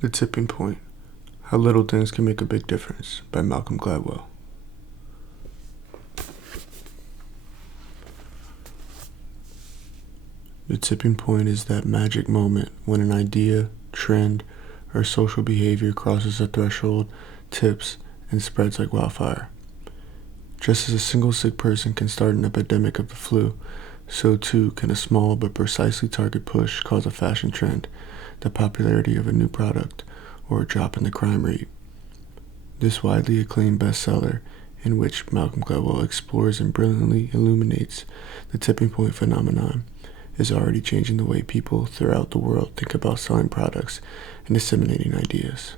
The Tipping Point: How Little Things Can Make a Big Difference by Malcolm Gladwell. The tipping point is that magic moment when an idea, trend, or social behavior crosses a threshold, tips, and spreads like wildfire. Just as a single sick person can start an epidemic of the flu, so too can a small but precisely targeted push cause a fashion trend, the popularity of a new product, or a drop in the crime rate. This widely acclaimed bestseller, in which Malcolm Gladwell explores and brilliantly illuminates the tipping point phenomenon, is already changing the way people throughout the world think about selling products and disseminating ideas.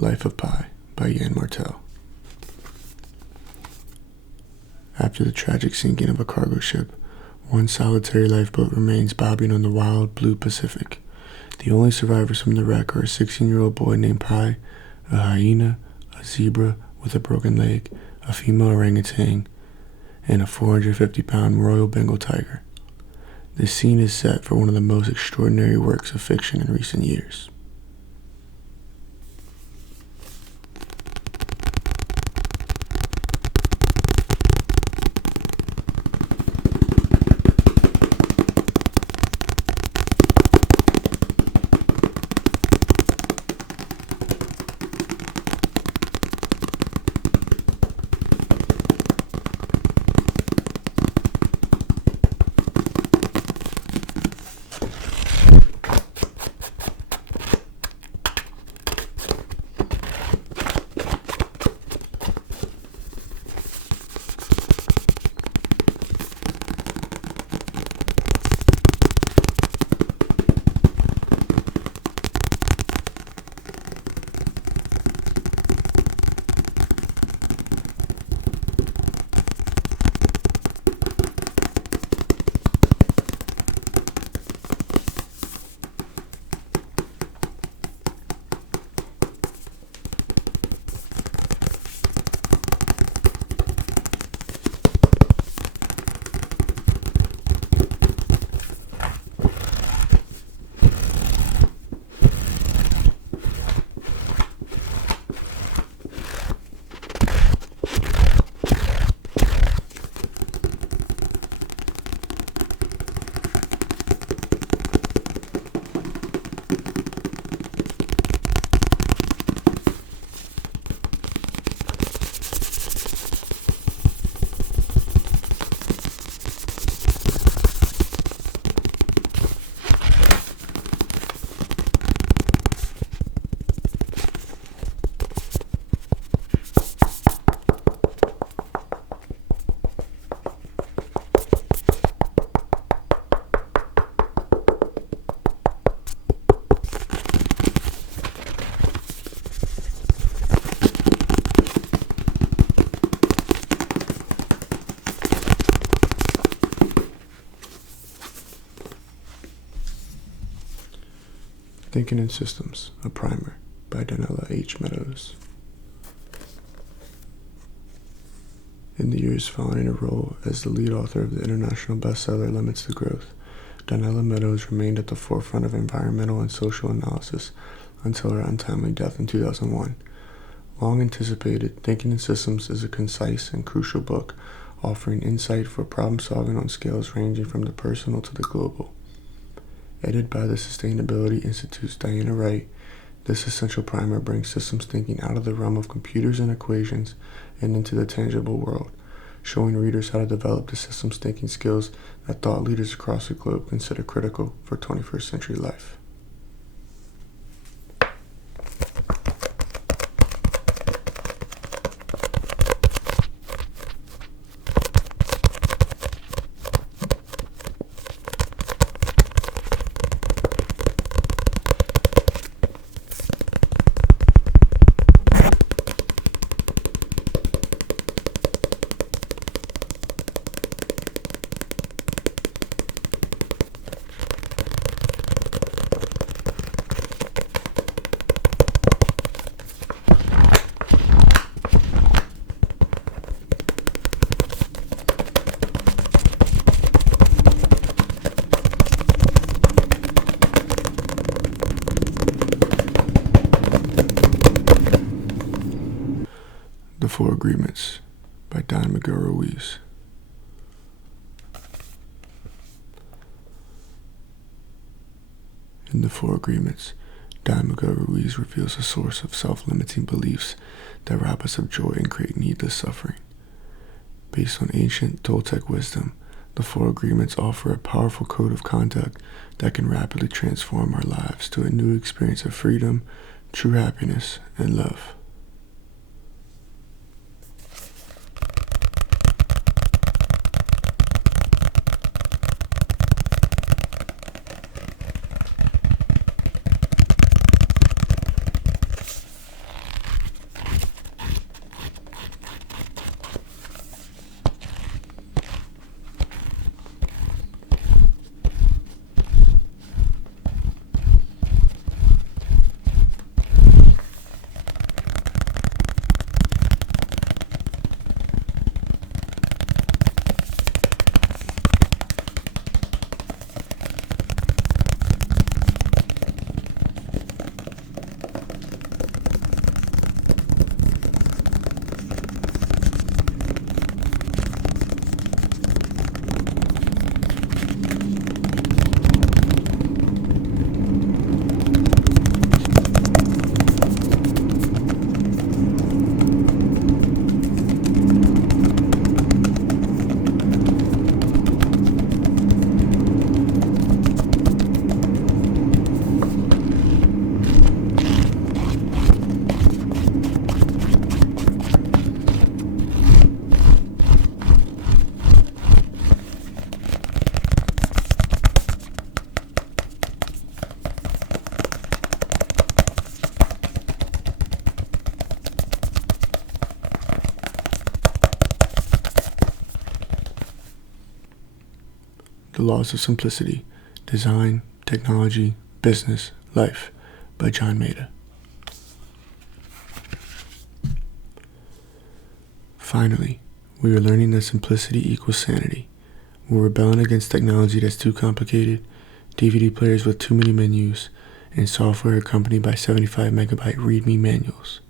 Life of Pi by Yann Martel. After the tragic sinking of a cargo ship, one solitary lifeboat remains bobbing on the wild blue Pacific. The only survivors from the wreck are a 16-year-old boy named Pi, a hyena, a zebra with a broken leg, a female orangutan, and a 450-pound Royal Bengal tiger. The scene is set for one of the most extraordinary works of fiction in recent years. Thinking in Systems, a Primer, by Donella H. Meadows. In the years following her role as the lead author of the international bestseller Limits to Growth, Donella Meadows remained at the forefront of environmental and social analysis until her untimely death in 2001. Long anticipated, Thinking in Systems is a concise and crucial book offering insight for problem solving on scales ranging from the personal to the global. Edited by the Sustainability Institute's Diana Wright, this essential primer brings systems thinking out of the realm of computers and equations and into the tangible world, showing readers how to develop the systems thinking skills that thought leaders across the globe consider critical for 21st century life. The Four Agreements by Miguel Ruiz. In The Four Agreements, Miguel Ruiz reveals a source of self-limiting beliefs that rob us of joy and create needless suffering. Based on ancient Toltec wisdom, the Four Agreements offer a powerful code of conduct that can rapidly transform our lives to a new experience of freedom, true happiness, and love. The Laws of Simplicity, Design, Technology, Business, Life, by Maeda. Finally, we are learning that simplicity equals sanity. We're rebelling against technology that's too complicated, DVD players with too many menus, and software accompanied by 75 megabyte README manuals.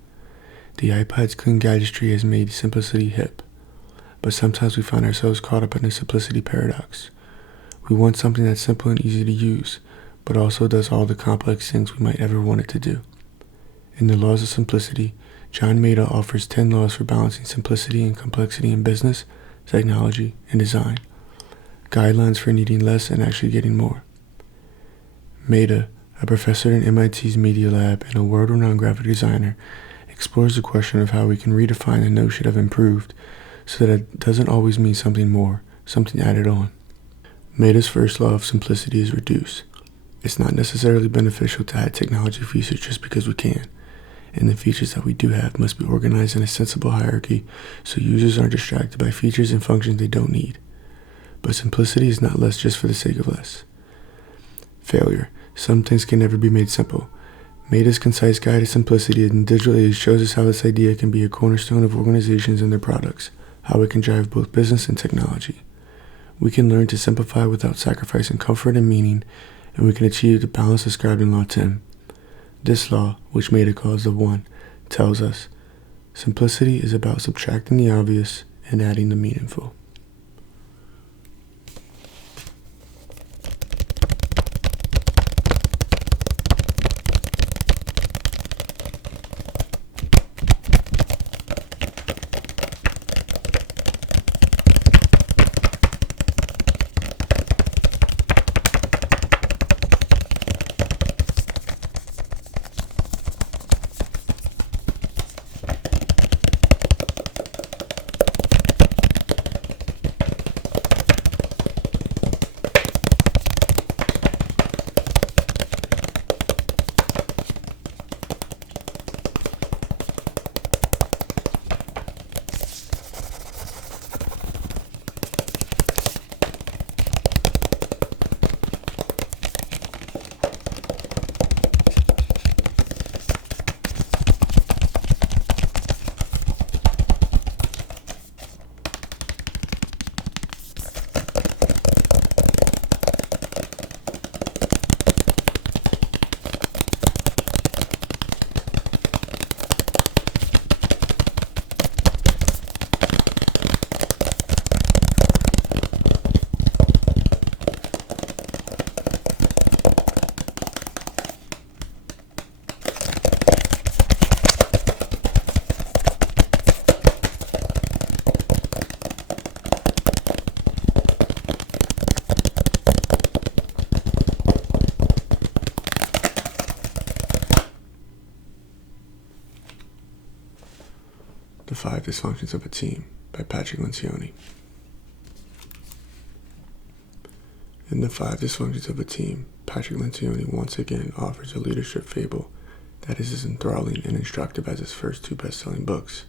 The iPad's clean gadgetry has made simplicity hip, but sometimes we find ourselves caught up in the simplicity paradox. We want something that's simple and easy to use, but also does all the complex things we might ever want it to do. In The Laws of Simplicity, Maeda offers 10 laws for balancing simplicity and complexity in business, technology, and design. Guidelines for needing less and actually getting more. Maeda, a professor in MIT's Media Lab and a world-renowned graphic designer, explores the question of how we can redefine the notion of improved so that it doesn't always mean something more, something added on. Maeda's first law of simplicity is reduce. It's not necessarily beneficial to add technology features just because we can, and the features that we do have must be organized in a sensible hierarchy so users aren't distracted by features and functions they don't need. But simplicity is not less just for the sake of less. Failure. Some things can never be made simple. Maeda's concise guide to simplicity in the digital age shows us how this idea can be a cornerstone of organizations and their products, how it can drive both business and technology. We can learn to simplify without sacrificing comfort and meaning, and we can achieve the balance described in Law 10. This law, which Maeda calls the One, tells us, simplicity is about subtracting the obvious and adding the meaningful. The 5 Dysfunctions of a Team by Patrick Lencioni. In The 5 Dysfunctions of a Team, Patrick Lencioni once again offers a leadership fable that is as enthralling and instructive as his first 2 best-selling books,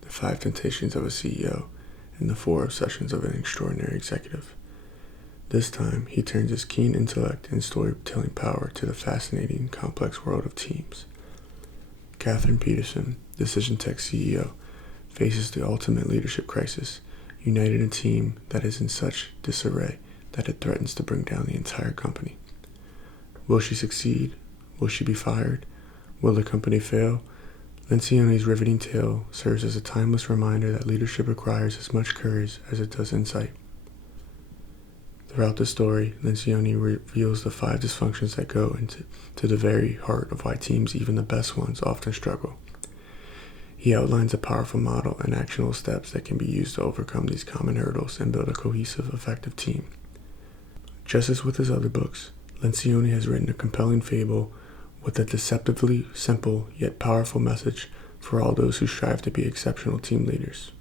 The 5 Temptations of a CEO and The 4 Obsessions of an Extraordinary Executive. This time, he turns his keen intellect and storytelling power to the fascinating, complex world of teams. Catherine Peterson, Decision Tech CEO, faces the ultimate leadership crisis, uniting a team that is in such disarray that it threatens to bring down the entire company. Will she succeed? Will she be fired? Will the company fail? Lencioni's riveting tale serves as a timeless reminder that leadership requires as much courage as it does insight. Throughout the story, Lencioni reveals the 5 dysfunctions that go into the very heart of why teams, even the best ones, often struggle. He outlines a powerful model and actionable steps that can be used to overcome these common hurdles and build a cohesive, effective team. Just as with his other books, Lencioni has written a compelling fable with a deceptively simple yet powerful message for all those who strive to be exceptional team leaders.